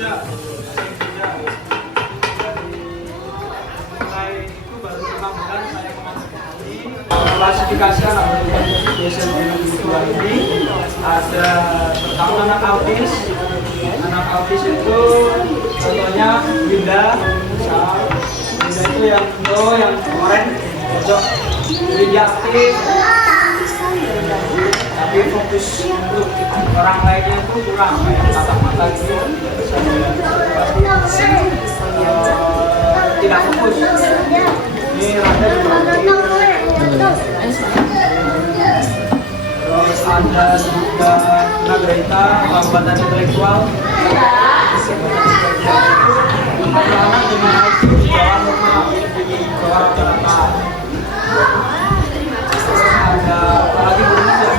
Jogja, mulai itu baru 5 bulan saya memasuki klasifikasi anak berkebutuhan khusus di SMP Negeri 2 ini. Ada pertama anak autis. Anak autis itu contohnya Winda, Winda itu yang kemarin pojok, jadi dia aktif, tapi fokus untuk orang lainnya itu kurang, kayak tatap mata gitu, pasti tidak fokus. Ini Randa juga terus ada juga Nagreta, hambatan intelektual. Anak-anak dengan IQ di bawah normal, di bawah rata-rata. Ada apalagi bonus ya?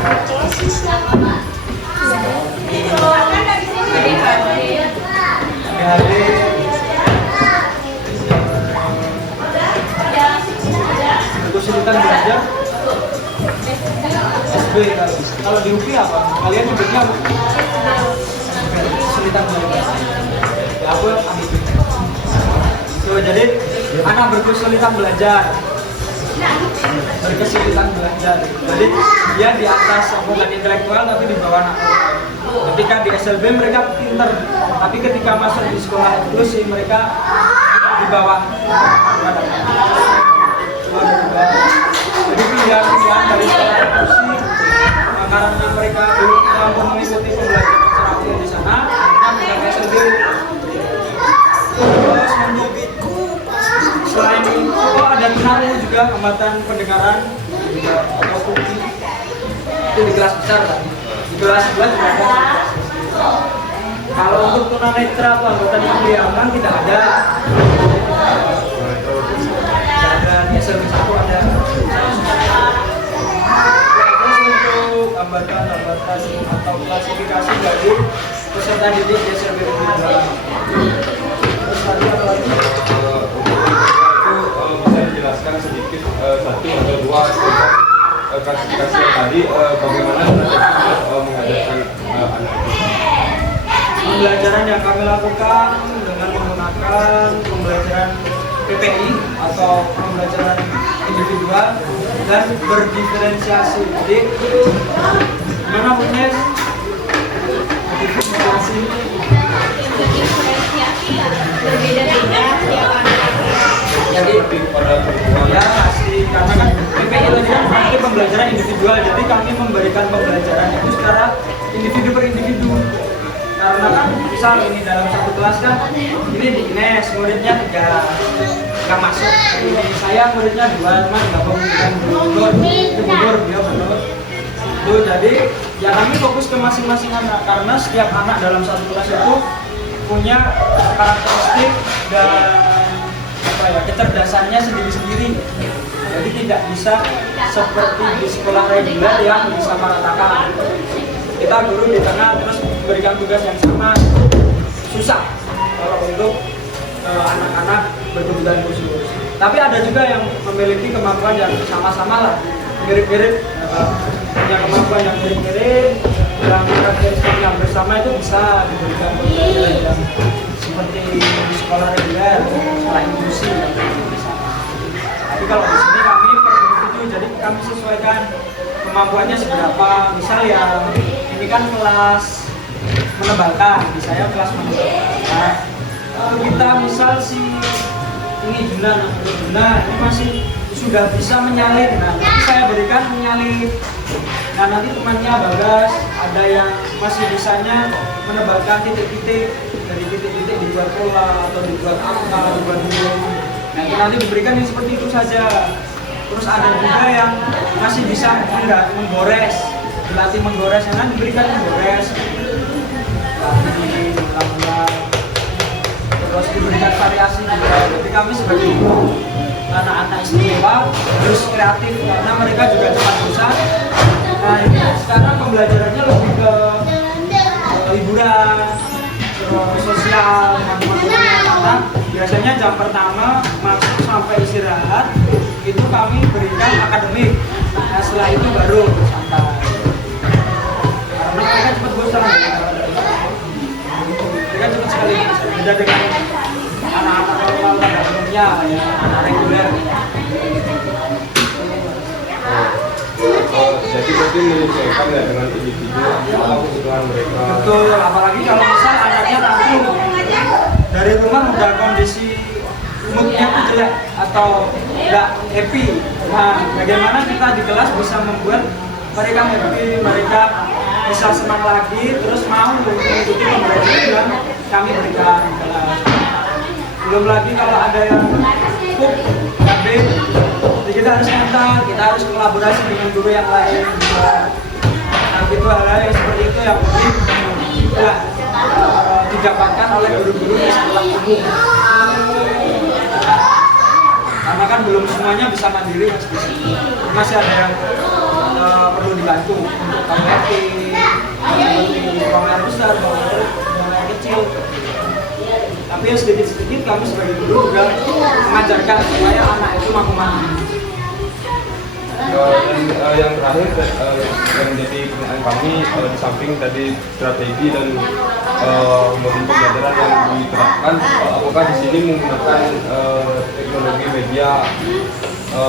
ADHD, kesulitan belajar, SB kan. Kalau di UPI apa? Kalian nyebutnya apa? Kesulitan belajar. Ya aku ADHD. So, jadi anak berkesulitan belajar. Jadi dia di atas hambatan intelektual tapi di bawah anak. Ketika di SLB mereka pintar, tapi ketika masuk di sekolah inklusi mereka di bawah. Jadi pilihan dari sekolah inklusi karena mereka belum mampu mengikuti pembelajaran secara aktif di sana, akhirnya mereka SLB. Terus selain itu ada TUNARU juga, hambatan pendengaran atau TUNI. Itu di kelas besar kan? Di kelas 11 juga ada. Kalau untuk tunanetra atau hambatan penglihatan tidak ada. Tidak ada di SLB 1 ada. Terus untuk hambatan-hambatan atau klasifikasi dari peserta didik di SLB 2. Terus tadi apa lagi? Jelaskan sedikit satu atau dua klasifikasi yang tadi, bagaimana mengajarkan anak itu. Pembelajaran yang kami lakukan dengan menggunakan pembelajaran PPI atau pembelajaran individual dan berdiferensiasi. Jadi gimana punya diferensiasi? Berbeda-beda tiap anak. Jadi ya pasti karena kan PPI itu kan nanti pembelajaran individual, jadi kami memberikan pembelajaran itu secara individu per individu. Karena kan misal ini dalam satu kelas kan ini di INES muridnya 3 nggak masuk, ini saya muridnya 2 cuma gabung dengan Bogor dia benar. Tuh jadi ya kami fokus ke masing-masing anak karena setiap anak dalam satu kelas itu punya karakteristik dan kecerdasannya sendiri-sendiri. Jadi tidak bisa seperti di sekolah reguler yang disamaratakan. Kita guru di tengah terus memberikan tugas yang sama, susah kalau untuk anak-anak berkebutuhan khusus. Tapi ada juga yang memiliki kemampuan yang sama-sama lah, mirip-mirip, punya kemampuan yang mirip-mirip, yang karakteristik yang bersama itu bisa diberikan pembelajaran yang seperti di sekolah reguler, sekolah inklusi dan bisa. Tapi kalau di sini kami per individu, jadi kami sesuaikan kemampuannya seberapa. Misal ya ini kan kelas menebalkan, di saya kelas menebalkan. Kita misal si ini Junan ini masih sudah bisa menyalin, nah nanti saya berikan menyalin. Nah nanti temannya Bagas ada yang masih bisanya menebalkan titik-titik, dari titik-titik dibuat pola atau dibuat angka, dibuat huruf. Nah itu nanti diberikan yang seperti itu saja. Terus ada juga yang masih bisa menggores, dilatih menggores, yang nanti diberikan menggores. Terus diberikan variasi juga. Jadi kami sebagai anak-anak istimewa terus kreatif karena mereka juga cepat bosan. Nah ini sekarang pembelajarannya lebih ke hiburan, terus sosial, karena biasanya jam pertama masuk sampai istirahat itu kami berikan akademik. Nah setelah itu baru santai. Karena mereka cepat bosan, mereka cepat sekali. jadi berarti menyesuaikan ya dengan individu atau kebutuhan mereka. Betul, apalagi kalau misal anaknya nanti dari rumah udah kondisi moodnya tuh jelek atau nggak happy. Nah, bagaimana kita di kelas bisa membuat mereka happy, mereka bisa senang lagi, terus mau mengikuti pembelajaran yang kami berikan di kelas. Belum lagi kalau ada yang cook, tapi kita harus mental, kita harus kolaborasi dengan guru yang lain juga. Nah, itu hal-hal yang seperti itu yang mungkin tidak didapatkan oleh guru-guru di sekolah umum. Karena kan belum semuanya bisa mandiri, masih ada yang perlu dibantu untuk KPT, buang air besar, buang air kecil. Tapi yang sedikit-sedikit kami sebagai guru juga mengajarkan supaya anak itu mampu mandiri. Yang terakhir yang menjadi pertanyaan kami di samping tadi strategi dan modul pembelajaran yang diterapkan, apakah di sini menggunakan teknologi media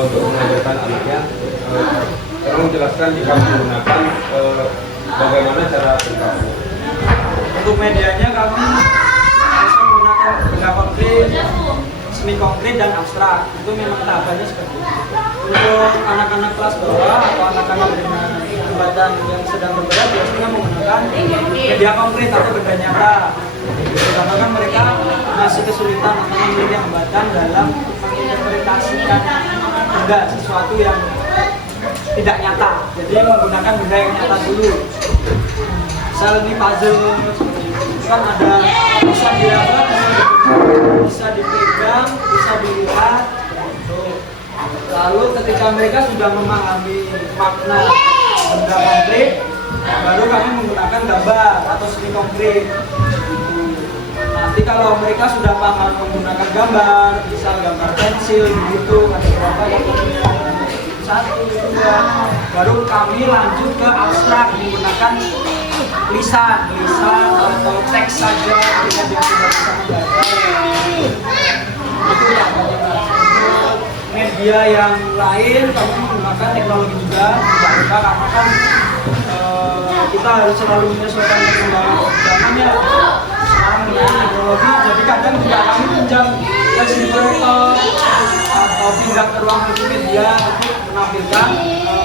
untuk mengajarkan anaknya? Tolong menjelaskan jika menggunakan bagaimana cara bergabung. Untuk medianya kami menggunakan benda konkret, semi konkret dan abstrak. Itu memang tahapannya seperti itu. Untuk anak-anak kelas bawah atau anak-anak dengan hambatan yang sedang berberat biasanya menggunakan media konkret atau benda nyata. Karena kan mereka masih kesulitan atau memiliki hambatan dalam menginterpretasikan benda sesuatu yang tidak nyata. Jadi menggunakan benda yang nyata dulu. Misal ini puzzle seperti itu kan ada bisa diraba, bisa dipegang, bisa dilihat. Lalu ketika mereka sudah memahami makna benda konkret, baru kami menggunakan gambar atau semi konkret. Nanti kalau mereka sudah paham menggunakan gambar, misal gambar pensil begitu, ada berapa yang satu, dua, baru kami lanjut ke abstrak menggunakan lisan atau teks saja dengan yang sudah bisa membaca. Itu media yang lain kami menggunakan teknologi juga, tidak lupa karena kan kita harus selalu menyesuaikan perkembangan zamannya. Sekarang dengan teknologi, jadi kadang juga kami pinjam flash proyektor atau pindah ke ruang multimedia untuk menampilkan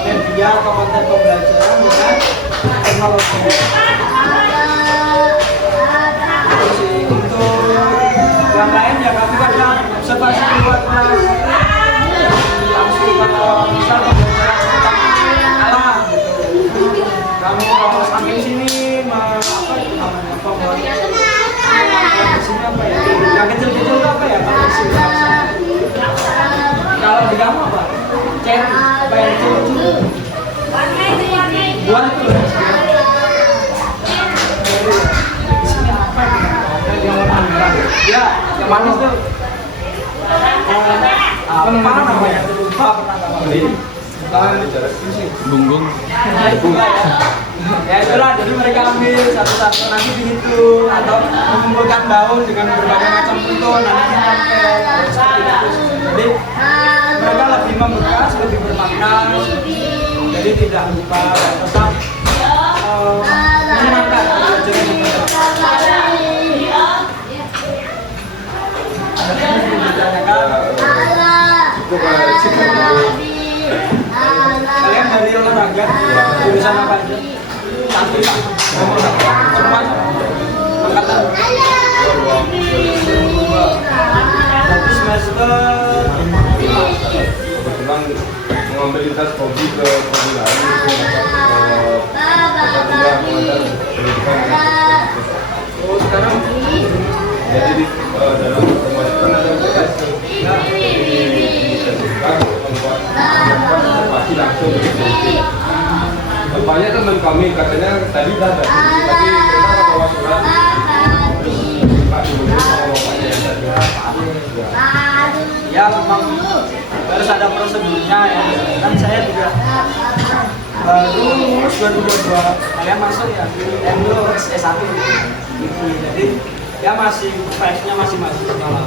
media atau konten pembelajaran dengan teknologi. Terus untuk yang lain ya kami kadang observasi keluarga. Misal pembelajaran tentang alam gitu. Kamu kalau sampai sini apa itu namanya pembuat sini apa ya? Yang kecil-kecil itu apa ya? Kalau di kamu apa? Cherry apa yang kecil-kecil? Buah itu loh. Di sini apa yang warna merah? Ya, yang manis tuh. Apa namanya? Lupa pernah Bunggung. Ya itulah, jadi mereka ambil satu-satu nanti begitu atau mengumpulkan daun dengan berbagai macam bentuk nanti ditempel seperti itu. Jadi mereka lebih membekas, lebih bermakna, jadi tidak lupa dan tetap menyenangkan belajar ini. Kalian dari olahraga jurusan apa aja? Satu semua angkatan. Satu semester 5. Kebetulan mengambil lintas hobi ke hobi lain apabila mengajar pendidikan. Oh sekarang jadi dalam kemajuan ada UTS membuat observasi langsung begitu. Banyak teman kami katanya tadi udah ada, tapi mereka bawa surat Pak Ibu sama bapaknya yang tadi. ya memang harus ada prosedurnya ya. Kan saya juga baru lulus 2022, kalian masuk ya lulus S1 gitu. Jadi ya masih fresh-nya masih sekolah.